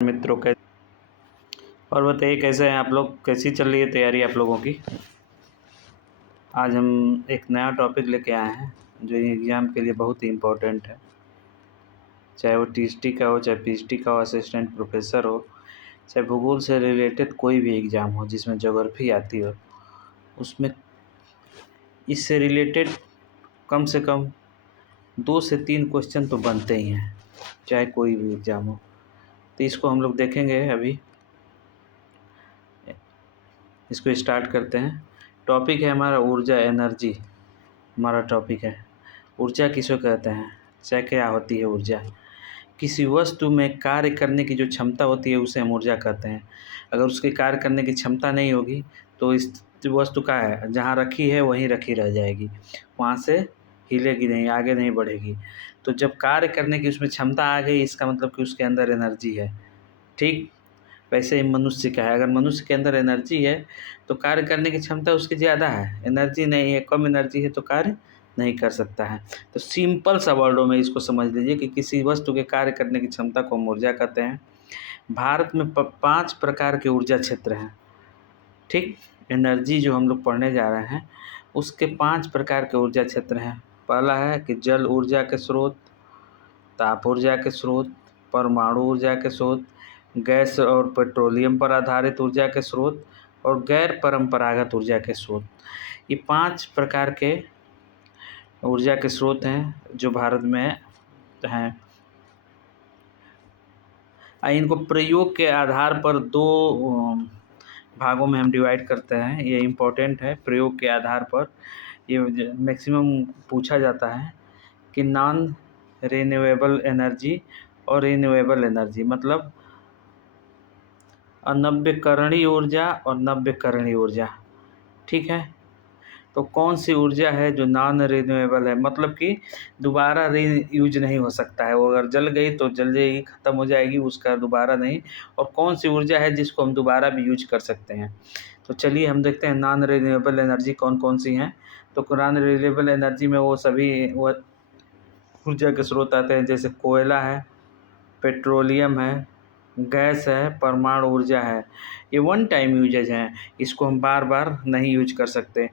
मित्रों के और बताइए कैसे हैं आप लोग, कैसी चल रही है तैयारी आप लोगों की। आज हम एक नया टॉपिक लेके आए हैं जो एग्ज़ाम के लिए बहुत ही इम्पोर्टेंट है, चाहे वो टीएसटी का हो, चाहे पीएचडी का हो, असिस्टेंट प्रोफेसर हो, चाहे भूगोल से रिलेटेड कोई भी एग्ज़ाम हो जिसमें ज्योग्राफी आती हो, उसमें इससे रिलेटेड कम से कम 2 से 3 क्वेश्चन तो बनते ही हैं, चाहे कोई भी एग्ज़ाम हो। तो इसको हम लोग देखेंगे अभी। इसको स्टार्ट करते हैं। टॉपिक है हमारा ऊर्जा, एनर्जी हमारा टॉपिक है। ऊर्जा किसको कहते हैं, चाहे क्या होती है ऊर्जा। किसी वस्तु में कार्य करने की जो क्षमता होती है उसे हम ऊर्जा कहते हैं। अगर उसके कार्य करने की क्षमता नहीं होगी तो इस वस्तु का है जहाँ रखी है वहीं रखी रह जाएगी, वहाँ से हिलेगी नहीं, आगे नहीं बढ़ेगी। तो जब कार्य करने की उसमें क्षमता आ गई, इसका मतलब कि उसके अंदर एनर्जी है। ठीक वैसे ही मनुष्य का है, अगर मनुष्य के अंदर एनर्जी है तो कार्य करने की क्षमता उसकी ज़्यादा है। एनर्जी नहीं है, कम एनर्जी है तो कार्य नहीं कर सकता है। तो सिंपल सा वर्डों में इसको समझ लीजिए कि किसी वस्तु के कार्य करने की क्षमता को हम ऊर्जा कहते हैं। भारत में 5 प्रकार के ऊर्जा क्षेत्र हैं। ठीक, एनर्जी जो हम लोग पढ़ने जा रहे हैं उसके 5 प्रकार के ऊर्जा क्षेत्र हैं। पहला है कि जल ऊर्जा के स्रोत, ताप ऊर्जा के स्रोत, परमाणु ऊर्जा के स्रोत, गैस और पेट्रोलियम पर आधारित ऊर्जा के स्रोत और गैर परंपरागत ऊर्जा के स्रोत। ये 5 प्रकार के ऊर्जा के स्रोत हैं जो भारत में हैं। इनको प्रयोग के आधार पर 2 भागों में हम डिवाइड करते हैं। ये इम्पोर्टेंट है, प्रयोग के आधार पर ये मैक्सिमम पूछा जाता है कि नॉन रिन्यूएबल एनर्जी और रिन्यूएबल एनर्जी, मतलब अनव्यकरणीय ऊर्जा और नव्यकरणीय ऊर्जा। ठीक है, तो कौन सी ऊर्जा है जो नॉन रिन्यूएबल है, मतलब कि दोबारा रीयूज नहीं हो सकता है। वो अगर जल गई तो जल जाएगी, ख़त्म हो जाएगी, उसका दोबारा नहीं। और कौन सी ऊर्जा है जिसको हम दोबारा भी यूज कर सकते हैं। तो चलिए हम देखते हैं नॉन रिन्यूएबल एनर्जी कौन कौन सी हैं। तो नॉन रिन्यूएबल एनर्जी में वो सभी वो ऊर्जा के स्रोत आते हैं, जैसे कोयला है, पेट्रोलियम है, गैस है, परमाणु ऊर्जा है। ये वन टाइम यूजेज हैं, इसको हम बार बार नहीं यूज कर सकते।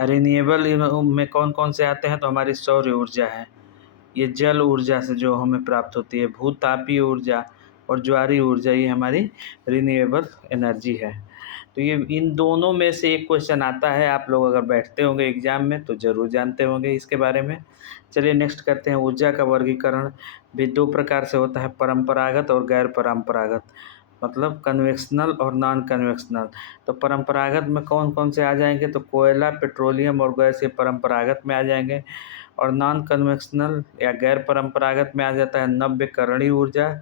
रिन्यूएबल में कौन कौन से आते हैं, तो हमारी सौर ऊर्जा है, ये जल ऊर्जा से जो हमें प्राप्त होती है, भूतापीय ऊर्जा और ज्वारीय ऊर्जा, ये हमारी रिन्यूएबल एनर्जी है। तो ये इन दोनों में से एक क्वेश्चन आता है, आप लोग अगर बैठते होंगे एग्जाम में तो ज़रूर जानते होंगे इसके बारे में। चलिए नेक्स्ट करते हैं। ऊर्जा का वर्गीकरण भी 2 प्रकार से होता है, परंपरागत और गैर परंपरागत, मतलब कन्वेक्शनल और नॉन कन्वेक्शनल। तो परंपरागत में कौन कौन से आ जाएंगे, तो कोयला, पेट्रोलियम और गैस ये परंपरागत में आ जाएंगे। और नॉन कन्वेक्शनल या गैर परंपरागत में आ जाता है नव्यकरणीय ऊर्जा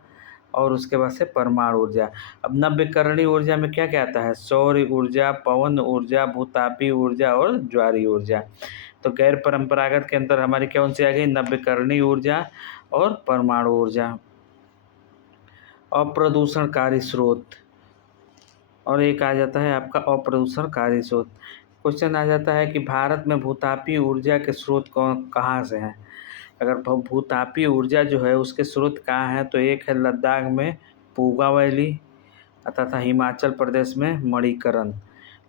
और उसके बाद से परमाणु ऊर्जा। अब नव्यकरणीय ऊर्जा में क्या क्या आता है, सौर ऊर्जा, पवन ऊर्जा, भूतापीय ऊर्जा और ज्वारीय ऊर्जा। तो गैर परंपरागत के अंदर हमारी कौन सी आ गई, नव्यकरणीय ऊर्जा और परमाणु ऊर्जा। अप्रदूषणकारी स्रोत, और एक आ जाता है आपका अप्रदूषणकारी स्रोत। क्वेश्चन आ जाता है कि भारत में भूतापीय ऊर्जा के स्रोत कौन कहाँ से हैं। अगर भूतापीय ऊर्जा जो है उसके स्रोत कहाँ हैं, तो एक है लद्दाख में पूगा वैली तथा हिमाचल प्रदेश में मणिकरण।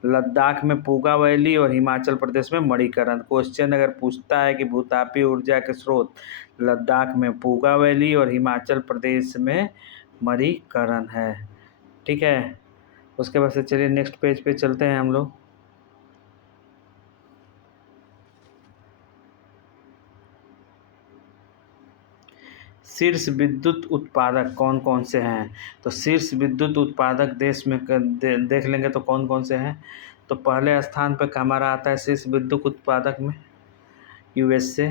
लद्दाख में पूगा वैली और हिमाचल प्रदेश में मणिकरण। क्वेश्चन अगर पूछता है कि भूतापीय ऊर्जा के स्रोत लद्दाख में पूगा वैली और हिमाचल प्रदेश में मणिकरण है। ठीक है, उसके बाद से चलिए नेक्स्ट पेज पे चलते हैं हम लोग। शीर्ष विद्युत उत्पादक कौन कौन से हैं, तो शीर्ष विद्युत उत्पादक देश में देख लेंगे तो कौन कौन से हैं। तो पहले स्थान पर हमारा आता है शीर्ष विद्युत उत्पादक में यूएसए,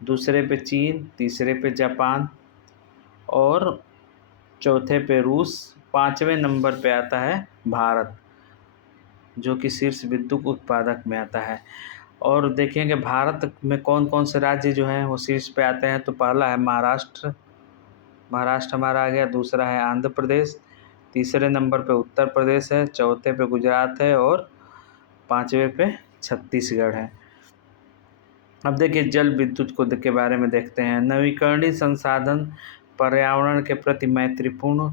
दूसरे पे चीन, तीसरे पे जापान और चौथे पे रूस, 5वें नंबर पे आता है भारत जो कि शीर्ष विद्युत उत्पादक में आता है। और देखेंगे भारत में कौन कौन से राज्य जो हैं वो शीर्ष पे आते हैं। तो पहला है महाराष्ट्र, महाराष्ट्र हमारा आ गया। दूसरा है आंध्र प्रदेश, तीसरे नंबर पे उत्तर प्रदेश है, चौथे पे गुजरात है और 5वें पे छत्तीसगढ़ है। अब देखिए जल विद्युत को के बारे में देखते हैं। नवीकरणीय संसाधन पर्यावरण के प्रति मैत्रीपूर्ण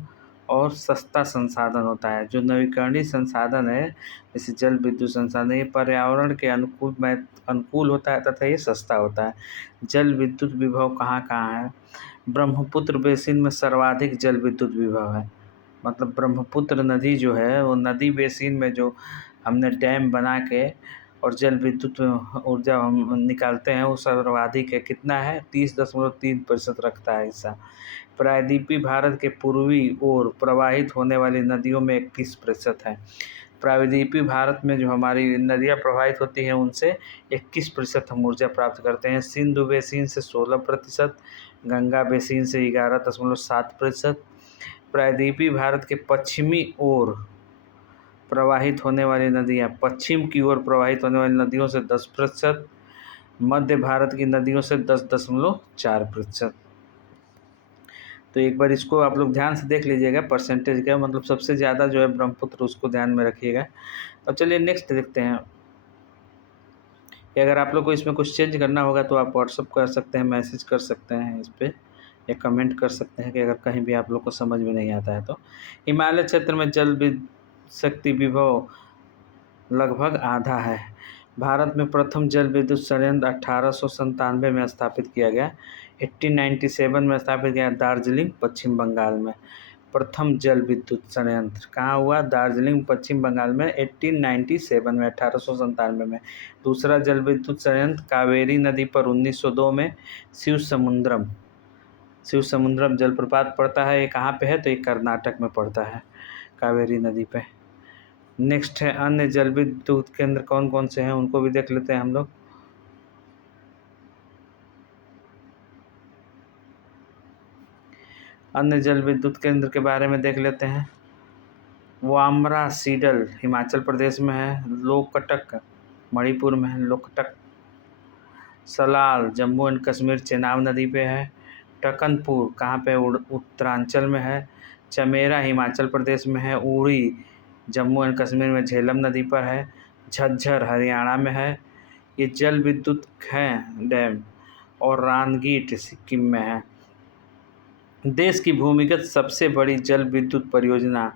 और सस्ता संसाधन होता है। जो नवीकरणीय संसाधन है जैसे जल विद्युत संसाधन, ये पर्यावरण के अनुकूल होता है तथा ये सस्ता होता है। जल विद्युत विभव कहाँ कहाँ है? ब्रह्मपुत्र बेसिन में सर्वाधिक जल विद्युत विभव है। मतलब ब्रह्मपुत्र नदी जो है वो नदी बेसिन में जो हमने डैम बना के और जल विद्युत ऊर्जा हम निकालते हैं वो सर्वाधिक है। कितना है? 30.3% रखता है हिस्सा। प्रायद्वीपीय भारत के पूर्वी ओर प्रवाहित होने वाली नदियों में 21% है। प्रायद्वीपीय भारत में जो हमारी नदियाँ प्रवाहित होती हैं उनसे 21% हम ऊर्जा प्राप्त करते हैं। सिंधु बेसिन से 16%, गंगा बेसिन से 11.7%, प्रायद्वीपीय भारत के पश्चिमी ओर प्रवाहित होने वाली नदियाँ पश्चिम की ओर प्रवाहित होने वाली नदियों से 10%, मध्य भारत की नदियों से 10.4%। तो एक बार इसको आप लोग ध्यान से देख लीजिएगा परसेंटेज का, मतलब सबसे ज़्यादा जो है ब्रह्मपुत्र, उसको ध्यान में रखिएगा। और चलिए नेक्स्ट देखते हैं कि अगर आप लोग को इसमें कुछ चेंज करना होगा तो आप व्हाट्सअप कर सकते हैं, मैसेज कर सकते हैं इस पर, या कमेंट कर सकते हैं कि अगर कहीं भी आप लोग को समझ में नहीं आता है तो। हिमालय क्षेत्र में जल शक्ति विभव लगभग आधा है। भारत में प्रथम जल विद्युत संयंत्र 1897 में स्थापित किया गया। 1897 में स्थापित किया दार्जिलिंग पश्चिम बंगाल में। प्रथम जल विद्युत संयंत्र कहाँ हुआ? दार्जिलिंग पश्चिम बंगाल में 1897 में, 1897 में। दूसरा जल विद्युत संयंत्र कावेरी नदी पर 1902 में शिव समुद्रम जलप्रपात पड़ता है। ये कहाँ पे है? तो ये कर्नाटक में पड़ता है, कावेरी नदी पे। नेक्स्ट है अन्य जल विद्युत केंद्र कौन कौन से हैं, उनको भी देख लेते हैं हम लोग। अन्य जल विद्युत केंद्र के बारे में देख लेते हैं। वामरा सीडल हिमाचल प्रदेश में है। लोकटक मणिपुर में है। लोकटक। सलाल जम्मू एंड कश्मीर चेनाब नदी पे है। टकनपुर कहाँ पे? उत्तरांचल में है। चमेरा हिमाचल प्रदेश में है। उड़ी जम्मू एंड कश्मीर में झेलम नदी पर है। झज्जर हरियाणा में है। ये जल विद्युत है डैम। और रानगीट सिक्किम में है। देश की भूमिगत सबसे बड़ी जल विद्युत परियोजना,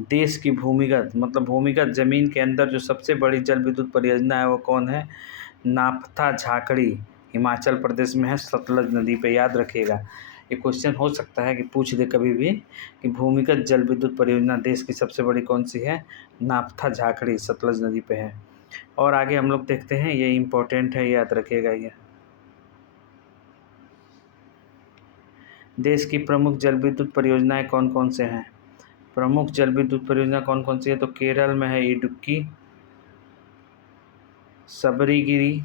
देश की भूमिगत मतलब भूमिगत जमीन के अंदर जो सबसे बड़ी जल विद्युत परियोजना है वो कौन है? नापथा झाकड़ी हिमाचल प्रदेश में है, सतलज नदी पे। याद रखिएगा, ये क्वेश्चन हो सकता है कि पूछ दे कभी भी कि भूमिगत जल विद्युत परियोजना देश की सबसे बड़ी कौन सी है? नापथा झाकड़ी सतलज नदी पे है। और आगे हम लोग देखते हैं, ये इम्पोर्टेंट है, याद रखिएगा। ये देश की प्रमुख जल विद्युत परियोजनाएं कौन कौन से हैं? प्रमुख जल विद्युत परियोजना कौन कौन सी है? तो केरल में है इडुक्की, सबरीगिरी,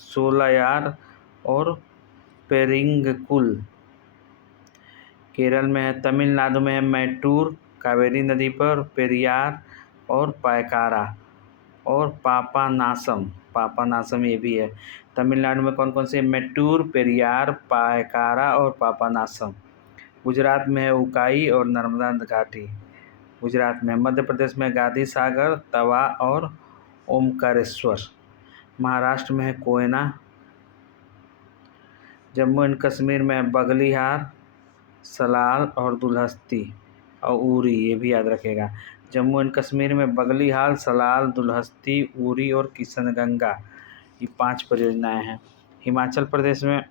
सोलायार और पेरिंगकुल। केरल में है। तमिलनाडु में है मैटूर कावेरी नदी पर, पेरियार और पायकारा और पापानासम ये भी है। तमिलनाडु में कौन कौन से? मैटूर, पेरियार, पायकारा और पापानासम। गुजरात में है उकाई और नर्मदा घाटी, गुजरात में। मध्य प्रदेश में गांधी सागर, तवा और ओमकारेश्वर। महाराष्ट्र में है कोयना। जम्मू एंड कश्मीर में है बगलिहार, सलाल और दुलहस्ती और उरी, ये भी याद रखेगा। जम्मू एंड कश्मीर में बगलिहाल, सलाल, दुलहस्ती, उरी और किशनगंगा, ये 5 परियोजनाएं हैं। हिमाचल प्रदेश में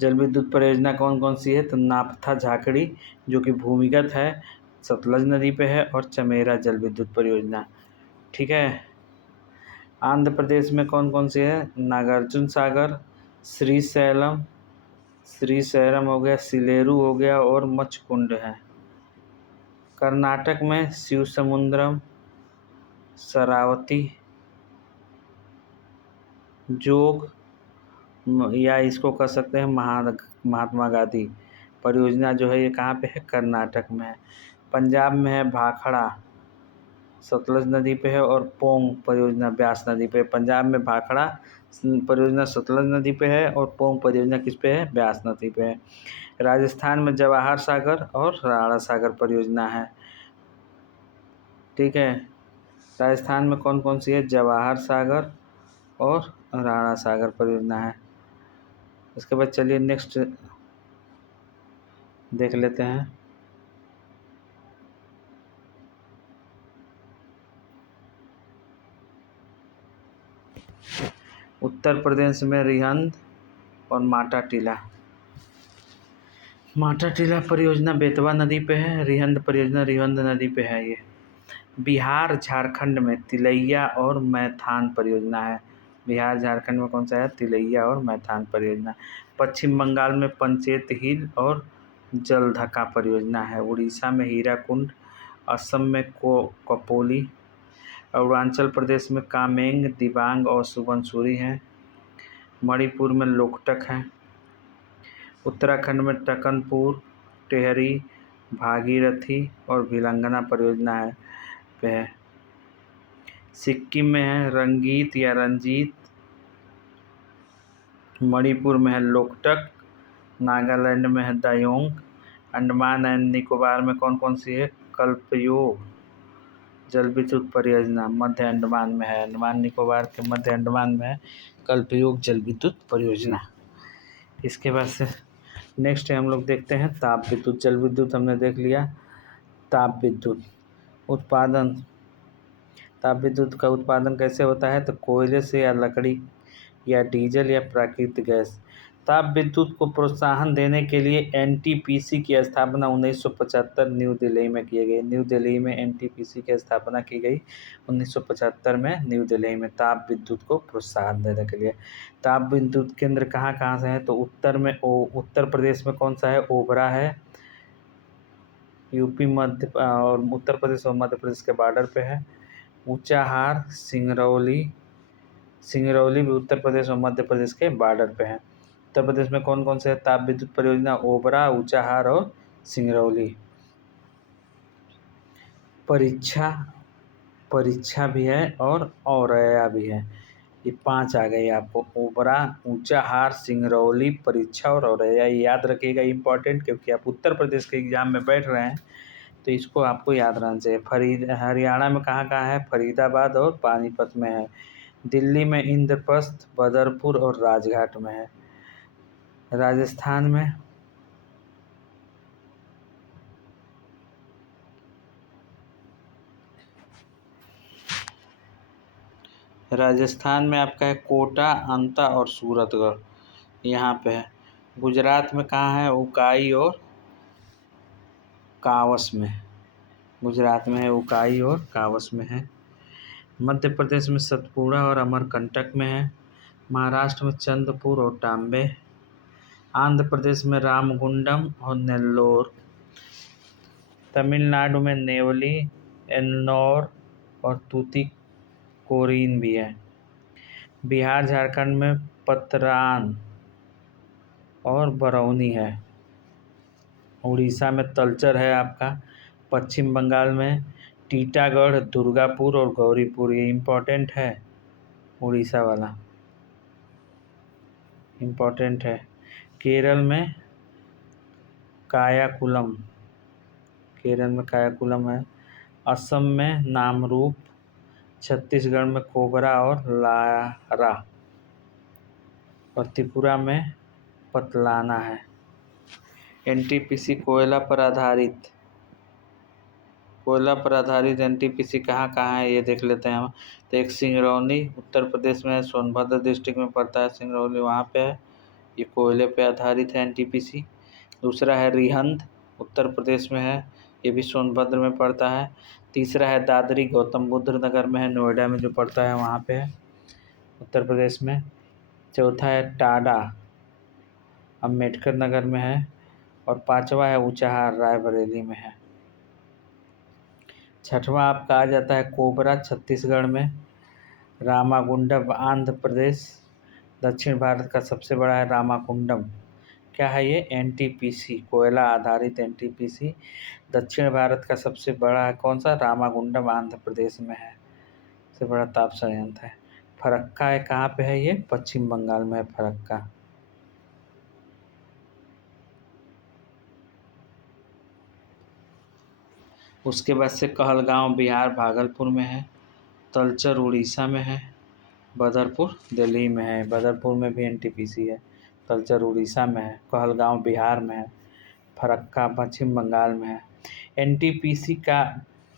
जल विद्युत परियोजना कौन कौन सी है? तो नापथा झाकड़ी जो कि भूमिगत है, सतलज नदी पे है, और चमेरा जल विद्युत परियोजना। ठीक है। आंध्र प्रदेश में कौन कौन सी है? नागार्जुन सागर, श्रीशैलम हो गया, सिलेरू हो गया और मचकुंड है। कर्नाटक में शिव समुद्रम, शरावती, जोग, या इसको कह सकते हैं महात्मा गांधी परियोजना जो है, ये कहाँ पे है? कर्नाटक में है। पंजाब में है भाखड़ा, सतलज नदी पे है, और पोंग परियोजना ब्यास नदी पे। पंजाब में भाखड़ा परियोजना सतलज नदी पे है और पोंग परियोजना किस पे है? ब्यास नदी पे है। राजस्थान में जवाहर सागर और राणा सागर परियोजना है। ठीक है। राजस्थान में कौन कौन सी है? जवाहर सागर और राणा सागर परियोजना है। इसके बाद चलिए नेक्स्ट देख लेते हैं। उत्तर प्रदेश में रिहंद और माटा टीला। माटा टीला परियोजना बेतवा नदी पे है, रिहंद परियोजना रिहंद नदी पे है। ये बिहार झारखंड में तिलैया और मैथान परियोजना है। बिहार झारखंड में कौन सा है? तिलैया और मैथान परियोजना। पश्चिम बंगाल में पंचेत हिल और जलधका परियोजना है। उड़ीसा में हीराकुंड, असम में कपोली, अरुणाचल प्रदेश में कामेंग, दिबांग और सुबनसिरी हैं। मणिपुर में लोकटक है। उत्तराखंड में टकनपुर, टेहरी, भागीरथी और भिलंगना परियोजना है। सिक्किम में है रंगीत या रंजीत। मणिपुर में है लोकटक। नागालैंड में है दायोंग। अंडमान एंड निकोबार में कौन कौन सी है? कल्पयोग जल विद्युत परियोजना मध्य अंडमान में है। अंडमान निकोबार के मध्य अंडमान में है कल्पयोग जल विद्युत परियोजना। इसके बाद से नेक्स्ट है, हम लोग देखते हैं ताप विद्युत। जल विद्युत हमने देख लिया। ताप विद्युत उत्पादन। ताप विद्युत का उत्पादन कैसे होता है? तो कोयले से या लकड़ी या डीजल या प्राकृतिक गैस। ताप विद्युत को प्रोत्साहन देने के लिए एनटीपीसी की स्थापना 1975 न्यू दिल्ली में की गई। न्यू दिल्ली में एनटीपीसी की स्थापना की गई 1975 में न्यू दिल्ली में, ताप विद्युत को प्रोत्साहन देने के लिए। ताप विद्युत केंद्र कहाँ कहाँ से हैं? तो उत्तर प्रदेश में कौन सा है? ओबरा है। यूपी मध्य और उत्तर प्रदेश और मध्य प्रदेश के बॉर्डर पे है। ऊंचाहार, सिंगरौली भी उत्तर प्रदेश और मध्य प्रदेश के बॉर्डर पे है। उत्तर प्रदेश में कौन कौन से ताप विद्युत परियोजना? ओबरा, ऊंचाहार और सिंगरौली। परीक्षा भी है और औरैया भी है। ये 5 आ गई आपको। ओबरा, ऊंचाहार, सिंगरौली, परीक्षा और औरैया। ये याद रखिएगा, इंपॉर्टेंट, क्योंकि आप उत्तर प्रदेश के एग्जाम में बैठ रहे हैं तो इसको आपको याद रहना चाहिए। हरियाणा में कहाँ कहाँ है? फरीदाबाद और पानीपत में है। दिल्ली में इंद्रप्रस्थ, बदरपुर और राजघाट में है। राजस्थान में आपका है कोटा, अंता और सूरतगढ़, यहाँ पे है। गुजरात में कहाँ है? उकाई और कावस में। गुजरात में है उकाई और कावस में है। मध्य प्रदेश में सतपुड़ा और अमरकंटक में है। महाराष्ट्र में चंद्रपुर और टांबे। आंध्र प्रदेश में रामगुंडम और नेल्लोर। तमिलनाडु में नेवली, एन्नौर और तूतीकोरिन भी है। बिहार झारखंड में पतरान और बरौनी है। उड़ीसा में तलचर है आपका। पश्चिम बंगाल में टीटागढ़, दुर्गापुर और गौरीपुर। ये इम्पोर्टेंट है, उड़ीसा वाला इम्पोर्टेंट है। केरल में कायाकुलम है। असम में नामरूप। छत्तीसगढ़ में कोबरा और लारा और त्रिपुरा में पतलाना है। एनटीपीसी कोयला पर आधारित एनटीपीसी कहाँ कहाँ है ये देख लेते हैं हम। तो एक सिंगरौली उत्तर प्रदेश में है, सोनभद्र डिस्ट्रिक्ट में पड़ता है सिंगरौली, वहाँ पे है। ये कोयले पे आधारित है एनटीपीसी। दूसरा है रिहंद, उत्तर प्रदेश में है, ये भी सोनभद्र में पड़ता है। तीसरा है दादरी, गौतम बुद्ध नगर में है, नोएडा में जो पड़ता है वहाँ पे है, उत्तर प्रदेश में। चौथा है टाडा, अम्बेडकर नगर में है। और 5वां है ऊंचाहार, रायबरेली में है। 6वां आपका आ जाता है कोबरा, छत्तीसगढ़ में। रामागुंडम, आंध्र प्रदेश। दक्षिण भारत का सबसे बड़ा है रामाकुंडम। क्या है ये? एनटीपीसी, कोयला आधारित एनटीपीसी। दक्षिण भारत का सबसे बड़ा है कौन सा? रामागुंडम, आंध्र प्रदेश में है, सबसे बड़ा ताप संयंत्र है। फरक्का है, कहाँ पे है ये? पश्चिम बंगाल में है फरक्का। उसके बाद से कहलगांव बिहार भागलपुर में है। तलचर उड़ीसा में है। बदरपुर दिल्ली में है। बदरपुर में भी एनटीपीसी है। तलचर उड़ीसा में है, कहलगांव बिहार में है, फरक्का पश्चिम बंगाल में है। एनटीपीसी का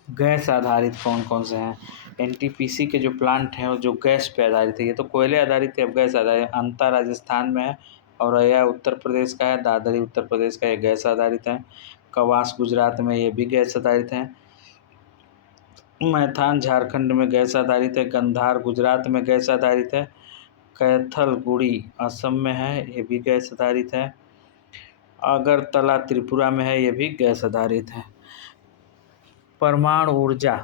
गैस आधारित कौन कौन से हैं? एनटीपीसी के जो प्लांट हैं वो जो गैस पे आधारित है, ये तो कोयले आधारित है, अब गैस आधारित। अंता राजस्थान में है, औरैया उत्तर प्रदेश का है, दादरी उत्तर प्रदेश का, ये गैस आधारित है। कवास गुजरात में, ये भी गैस आधारित है। मैथान झारखंड में गैस आधारित है। गंधार गुजरात में गैस आधारित है। कैथलगुड़ी असम में है, ये भी गैस आधारित है। अगरतला त्रिपुरा में है, ये भी गैस आधारित है। परमाणु ऊर्जा,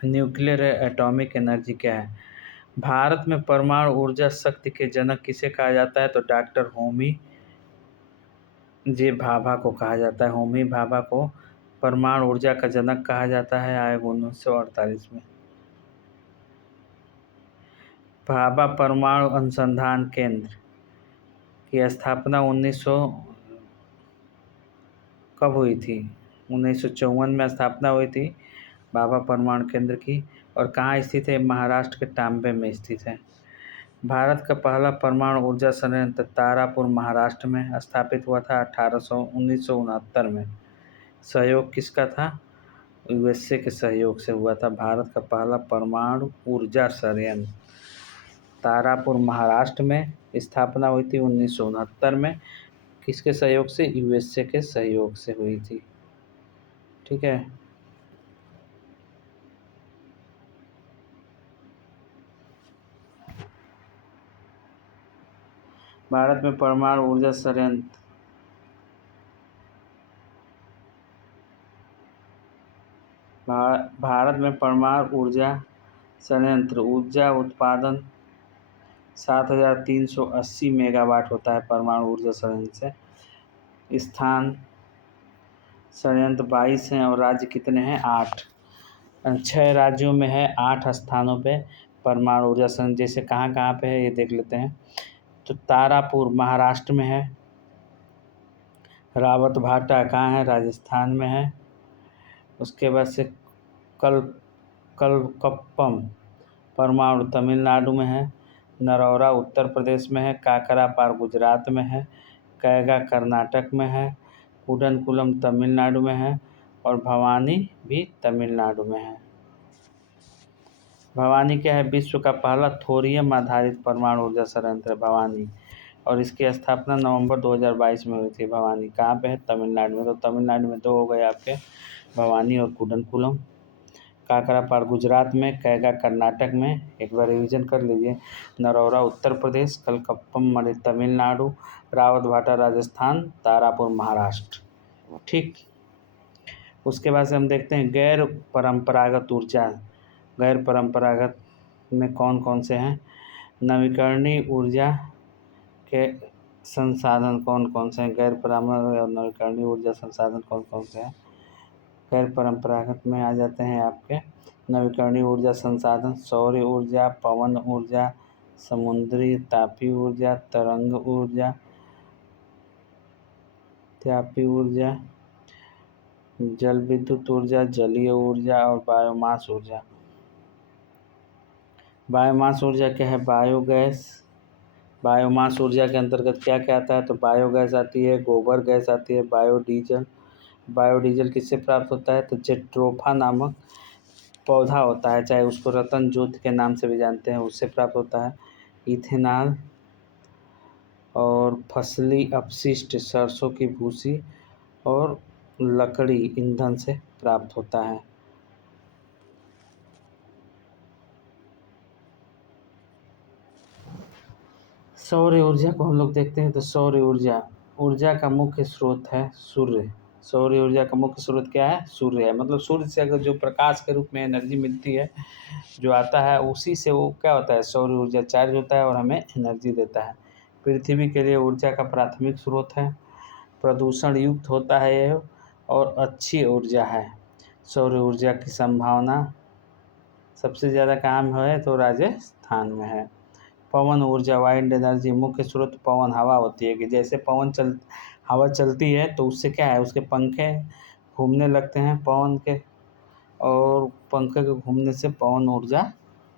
न्यूक्लियर एटॉमिक एनर्जी क्या है? भारत में परमाणु ऊर्जा शक्ति के जनक किसे कहा जाता है? तो डॉक्टर होमी जे भाभा को कहा जाता है। होमी भाभा को परमाणु ऊर्जा का जनक कहा जाता है, आए 1948 में। भाभा परमाणु अनुसंधान केंद्र की स्थापना 1900 कब हुई थी? 1954 में स्थापना हुई थी भाभा परमाणु केंद्र की। और कहाँ स्थित है? महाराष्ट्र के टांबे में स्थित है। भारत का पहला परमाणु ऊर्जा संयंत्र तारापुर महाराष्ट्र में स्थापित हुआ था 1969 में। सहयोग किसका था? यूएसए के सहयोग से हुआ था। भारत का पहला परमाणु ऊर्जा संयंत्र तारापुर महाराष्ट्र में स्थापना हुई थी 1969 में। किसके सहयोग से? यूएसए के सहयोग से हुई थी। ठीक है। भारत में परमाणु ऊर्जा संयंत्र भारत में परमाणु ऊर्जा संयंत्र ऊर्जा उत्पादन 7380 मेगावाट होता है। परमाणु ऊर्जा संयंत्र से स्थान संयंत्र 22 हैं और राज्य कितने हैं? 8। 6 राज्यों में है, 8 स्थानों पे परमाणु ऊर्जा संयंत्र। जैसे कहाँ कहाँ पे है ये देख लेते हैं। तो तारापुर महाराष्ट्र में है। रावत भाटा कहाँ है? राजस्थान में है। उसके बाद से कलकप्पम परमाणु तमिलनाडु में है। नरौरा उत्तर प्रदेश में है। काकरापार गुजरात में है। कैगा कर्नाटक में है। कुडनकुलम तमिलनाडु में है। और भवानी भी तमिलनाडु में है। भवानी क्या है? विश्व का पहला थोरियम आधारित परमाणु ऊर्जा संयंत्र है भवानी। और इसकी स्थापना नवंबर 2022 में हुई थी। भवानी कहाँ पे है? तमिलनाडु में। तो तमिलनाडु में 2 हो गए आपके, भवानी और कुडनकुलम। काकरापार गुजरात में, कैगा कर्नाटक में, एक बार रिवीजन कर लीजिए। नरौरा उत्तर प्रदेश, कलकप्पम तमिलनाडु, रावत भाटा राजस्थान, तारापुर महाराष्ट्र। ठीक। उसके बाद से हम देखते हैं गैर परंपरागत ऊर्जा। गैर परंपरागत में कौन कौन से हैं? नवीकरणीय ऊर्जा के संसाधन कौन कौन से हैं? गैर परंपरागत और नवीकरणीय ऊर्जा संसाधन कौन कौन से हैं? गैर परंपरागत में आ जाते हैं आपके नवीकरणीय ऊर्जा संसाधन सौर ऊर्जा, पवन ऊर्जा, समुद्री तापीय ऊर्जा, तरंग ऊर्जा, तापीय ऊर्जा, जल विद्युत ऊर्जा, जलीय ऊर्जा और बायोमास ऊर्जा। बायोमास ऊर्जा क्या है? बायोगैस। बायोमास ऊर्जा के अंतर्गत क्या क्या आता है? तो बायोगैस आती है, गोबर गैस आती है, बायोडीजल। बायोडीजल किससे प्राप्त होता है? तो जेट्रोफा नामक पौधा होता है, चाहे उसको रतन ज्योति के नाम से भी जानते हैं, उससे प्राप्त होता है। इथेनॉल और फसली अपशिष्ट, सरसों की भूसी और लकड़ी ईंधन से प्राप्त होता है। सौर ऊर्जा को हम लोग देखते हैं। तो सौर ऊर्जा का मुख्य स्रोत है सूर्य। सौर ऊर्जा का मुख्य स्रोत क्या है? सूर्य है। मतलब सूर्य से अगर जो प्रकाश के रूप में एनर्जी मिलती है, जो आता है, उसी से वो क्या होता है? सौर ऊर्जा चार्ज होता है और हमें एनर्जी देता है। पृथ्वी के लिए ऊर्जा का प्राथमिक स्रोत है। प्रदूषण युक्त होता है यह और अच्छी ऊर्जा है। सौर ऊर्जा की संभावना सबसे ज़्यादा कहाँ है? तो राजस्थान में है। पवन ऊर्जा, वाइंड एनर्जी, मुख्य स्रोत पवन हवा होती है कि जैसे हवा चलती है तो उससे क्या है? उसके पंखे घूमने लगते हैं पवन के, और पंखे के घूमने से पवन ऊर्जा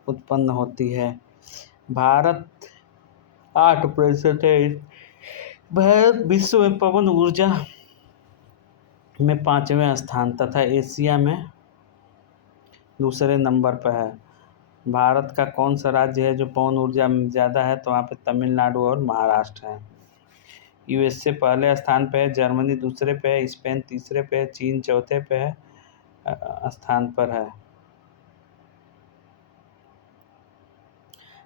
उत्पन्न होती है। भारत 8% है। भारत विश्व में पवन ऊर्जा में 5वें स्थान तथा एशिया में दूसरे नंबर पर है। भारत का कौन सा राज्य है जो पवन ऊर्जा में ज़्यादा है? तो वहाँ पे तमिलनाडु और महाराष्ट्र है। यूएसए पहले स्थान पे है, जर्मनी दूसरे पे है, स्पेन तीसरे पे है, चीन चौथे पे है स्थान पर है।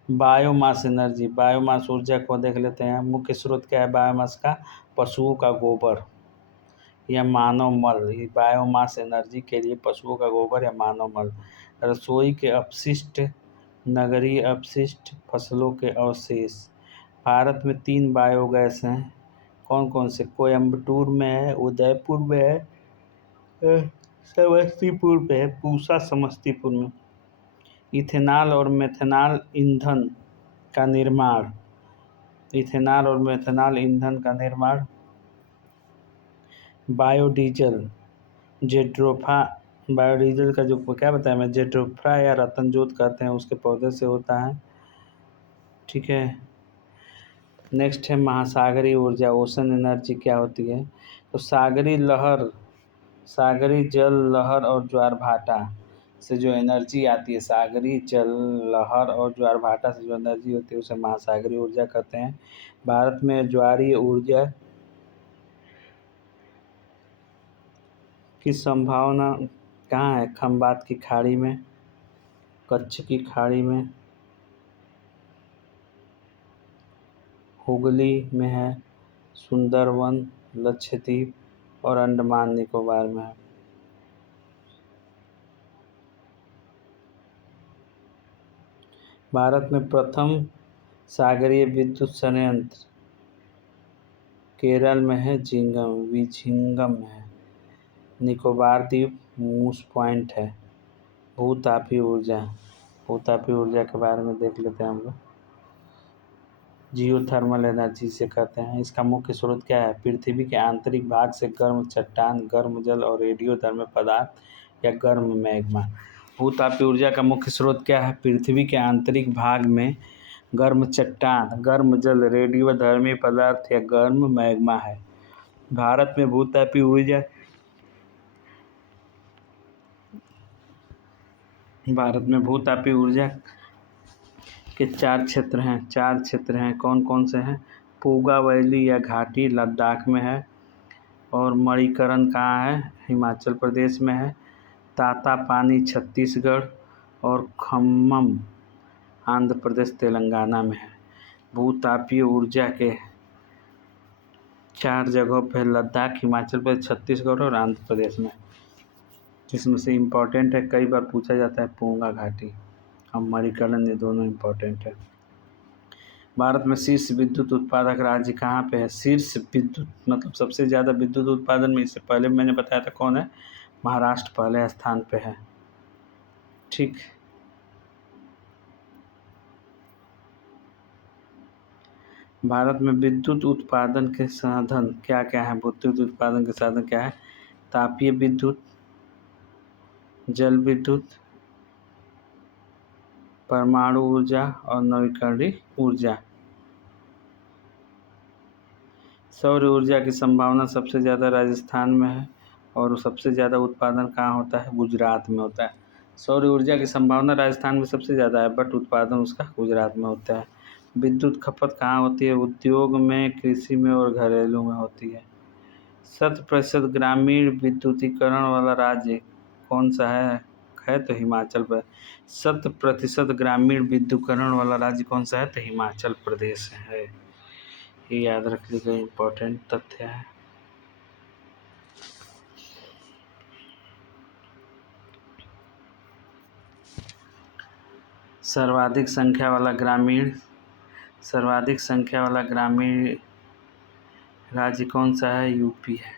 बायोमास एनर्जी, बायोमास ऊर्जा को देख लेते हैं। मुख्य स्रोत क्या है बायोमास का? पशुओं का गोबर या मानव मल। ये बायोमास एनर्जी के लिए पशुओं का गोबर या मानव मल। रसोई के अपशिष्ट, नगरीय अपशिष्ट, फसलों के अवशेष। भारत में 3 बायोगैस हैं। कौन कौन से? कोयम्बटूर में है, उदयपुर में है, समस्तीपुर में है, पूसा समस्तीपुर में। इथेनॉल और मेथनॉल ईंधन का निर्माण, इथेनॉल और मेथनॉल ईंधन का निर्माण। बायोडीजल, जेट्रोफा, बायोडीजल का जो क्या बताया मैं, जेट्रोफा या रतनजोत कहते हैं, उसके पौधे से होता है। ठीक है। नेक्स्ट है महासागरीय ऊर्जा, ओशन एनर्जी क्या होती है? तो सागरी लहर, सागरी जल लहर और ज्वार भाटा से जो एनर्जी आती है, सागरी जल लहर और ज्वार भाटा से जो एनर्जी होती है उसे महासागरीय ऊर्जा कहते हैं। भारत में ज्वारीय ऊर्जा की संभावना कहाँ है? खंबात की खाड़ी में, कच्छ की खाड़ी में, हुगली में है, सुंदरवन, लक्षद्वीप और अंडमान निकोबार में है। भारत में प्रथम सागरीय विद्युत संयंत्र केरल में है, विझिंगम में है। निकोबार द्वीप मूस पॉइंट है। भूतापीय ऊर्जा, भूतापीय ऊर्जा के बारे में देख लेते हैं हम लोग। जियोथर्मल एनर्जी से कहते हैं। इसका मुख्य स्रोत क्या है? पृथ्वी के आंतरिक भाग से गर्म चट्टान, गर्म जल और रेडियोधर्मी पदार्थ या गर्म मैग्मा। भूतापीय ऊर्जा का मुख्य स्रोत क्या है? पृथ्वी के आंतरिक भाग में गर्म चट्टान, गर्म जल, रेडियोधर्मी पदार्थ या गर्म मैग्मा है। भारत में भूतापीय ऊर्जा, भारत में भूतापीय ऊर्जा के 4 क्षेत्र हैं। 4 क्षेत्र हैं। कौन कौन से हैं? पूगा वैली या घाटी लद्दाख में है, और मणिकरण कहाँ है? हिमाचल प्रदेश में है। तातापानी छत्तीसगढ़ और खम्मम आंध्र प्रदेश तेलंगाना में है। भूतापीय ऊर्जा के 4 जगहों पर लद्दाख, हिमाचल प्रदेश, छत्तीसगढ़ और आंध्र प्रदेश में। जिसमें से इम्पोर्टेंट है, कई बार पूछा जाता है पूंगा घाटी और मणिकरण, ये दोनों इम्पोर्टेंट है। भारत में शीर्ष विद्युत उत्पादक राज्य कहाँ पे है? शीर्ष विद्युत मतलब सबसे ज़्यादा विद्युत उत्पादन में, इससे पहले मैंने बताया था कौन है? महाराष्ट्र पहले स्थान पे है। ठीक। भारत में विद्युत उत्पादन के साधन क्या क्या है? विद्युत उत्पादन के साधन क्या है? तापीय विद्युत, जल विद्युत, परमाणु ऊर्जा और नवीकरणीय ऊर्जा। सौर ऊर्जा की संभावना सबसे ज़्यादा राजस्थान में है, और सबसे ज़्यादा उत्पादन कहाँ होता है? गुजरात में होता है। सौर ऊर्जा की संभावना राजस्थान में सबसे ज़्यादा है, बट उत्पादन उसका गुजरात में होता है। विद्युत खपत कहाँ होती है? उद्योग में, कृषि में और घरेलू में होती है। 100% ग्रामीण विद्युतीकरण वाला राज्य कौन सा है? तो हिमाचल प्रदेश। 100% ग्रामीण विद्युतीकरण वाला राज्य कौन सा है? तो हिमाचल प्रदेश है। ये याद रख लीजिए, इम्पोर्टेंट तथ्य है। सर्वाधिक संख्या वाला ग्रामीण राज्य कौन सा है? यूपी है।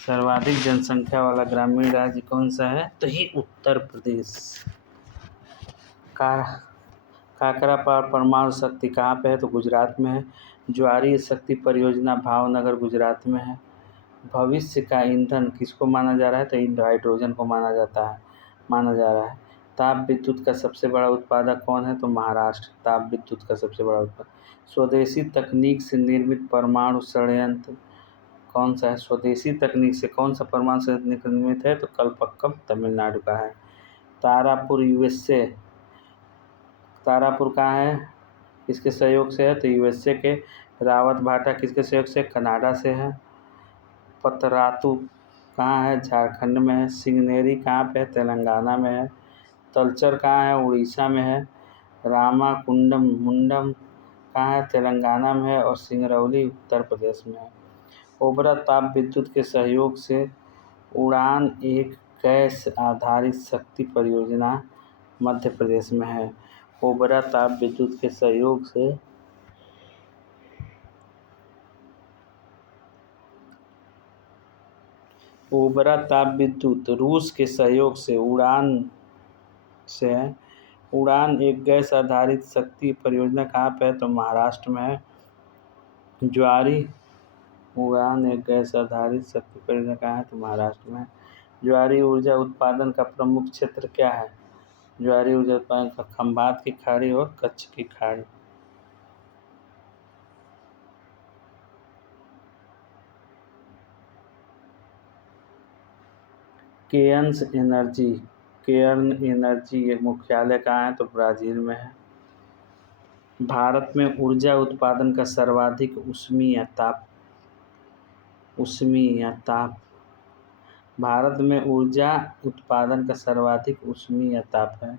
सर्वाधिक जनसंख्या वाला ग्रामीण राज्य कौन सा है? तो ये उत्तर प्रदेश। काकरा परमाणु शक्ति कहाँ पे है? तो गुजरात में है। ज्वारीय शक्ति परियोजना भावनगर गुजरात में है। भविष्य का ईंधन किसको माना जा रहा है? तो हाइड्रोजन को माना जा रहा है। ताप विद्युत का सबसे बड़ा उत्पादक कौन है? तो महाराष्ट्र ताप विद्युत का सबसे बड़ा उत्पादक। स्वदेशी तकनीक से निर्मित परमाणु संयंत्र कौन सा है? स्वदेशी तकनीक से कौन सा परमाणु संयंत्र निर्मित है? तो कलपक्कम तमिलनाडु का है। तारापुर यूएसए, तारापुर कहाँ है? किसके सहयोग से है? तो यूएसए के। रावत भाटा किसके सहयोग से? कनाडा से है। पतरातू कहाँ है? झारखंड में है। सिंगनेरी कहाँ पे है? तेलंगाना में है। तलचर कहाँ है? उड़ीसा में है। रामाकुंडम मुंडम कहाँ है? तेलंगाना में है। और सिंगरौली उत्तर प्रदेश में है। ओबरा ताप विद्युत के सहयोग से उड़ान एक गैस आधारित शक्ति परियोजना मध्य प्रदेश में है। ओबरा ताप विद्युत के सहयोग से ओबरा ताप विद्युत रूस के सहयोग से उड़ान एक गैस आधारित शक्ति परियोजना कहाँ पे है? तो महाराष्ट्र में है। ज्वारी उड़ान एक गैस आधारित शक्ति परियोजना कहाँ है? तो महाराष्ट्र में। ज्वारी ऊर्जा उत्पादन का प्रमुख क्षेत्र क्या है? ज्वारी ऊर्जा उत्पादन का खंभात की खाड़ी और कच्छ की खाड़ी। केयर्न एनर्जी ये मुख्यालय कहाँ है? तो ब्राज़ील में है। भारत में ऊर्जा उत्पादन का सर्वाधिक भारत में ऊर्जा उत्पादन का सर्वाधिक ऊष्मीय ताप है।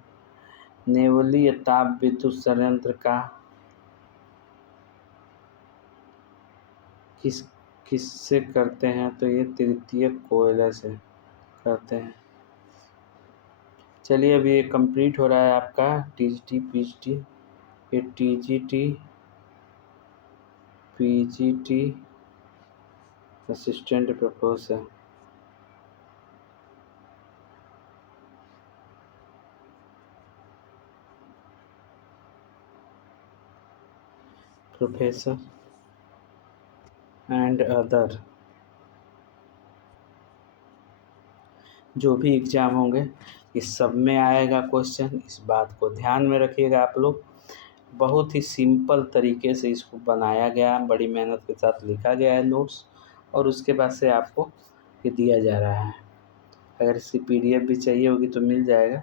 नेवलीय ताप विद्युत संयंत्र का किससे करते हैं? तो ये तृतीयक कोयले से करते हैं। चलिए अभी ये कंप्लीट हो रहा है आपका टीजीटी पीजीटी, ये TGT PGT assistant professor and other जो भी एग्ज़ाम होंगे इस सब में आएगा क्वेश्चन। इस बात को ध्यान में रखिएगा आप लोग। बहुत ही सिंपल तरीके से इसको बनाया गया, बड़ी मेहनत के साथ लिखा गया है नोट्स, और उसके बाद से आपको ये दिया जा रहा है। अगर इसकी पीडीएफ भी चाहिए होगी तो मिल जाएगा,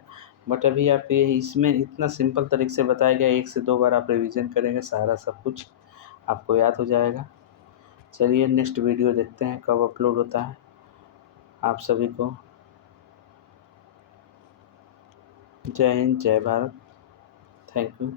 बट अभी आप ये इसमें इतना सिंपल तरीके से बताया गया, 1 से 2 बार आप रिवीजन करेंगे सारा सब कुछ आपको याद हो जाएगा। चलिए नेक्स्ट वीडियो देखते हैं कब अपलोड होता है। आप सभी को जय हिंद, जय भारत, थैंक यू।